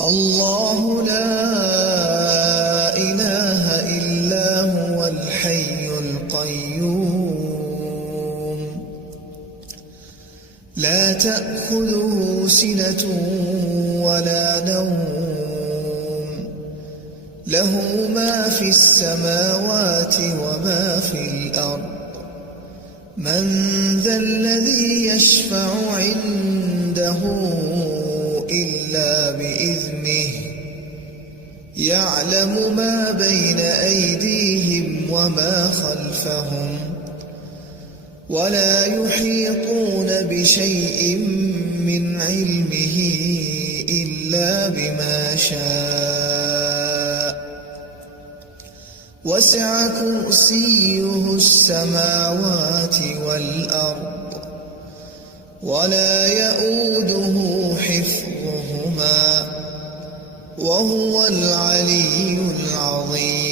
الله لا إله إلا هو الحي القيوم لا تأخذه سنة ولا نوم له ما في السماوات وما في الأرض من ذا الذي يشفع عنده إلا بإذنه يعلم ما بين أيديهم وما خلفهم ولا يحيطون بشيء من علمه إلا بما شاء وسع كرسيه السماوات والأرض ولا يؤوده حفظهما وهو العلي العظيم.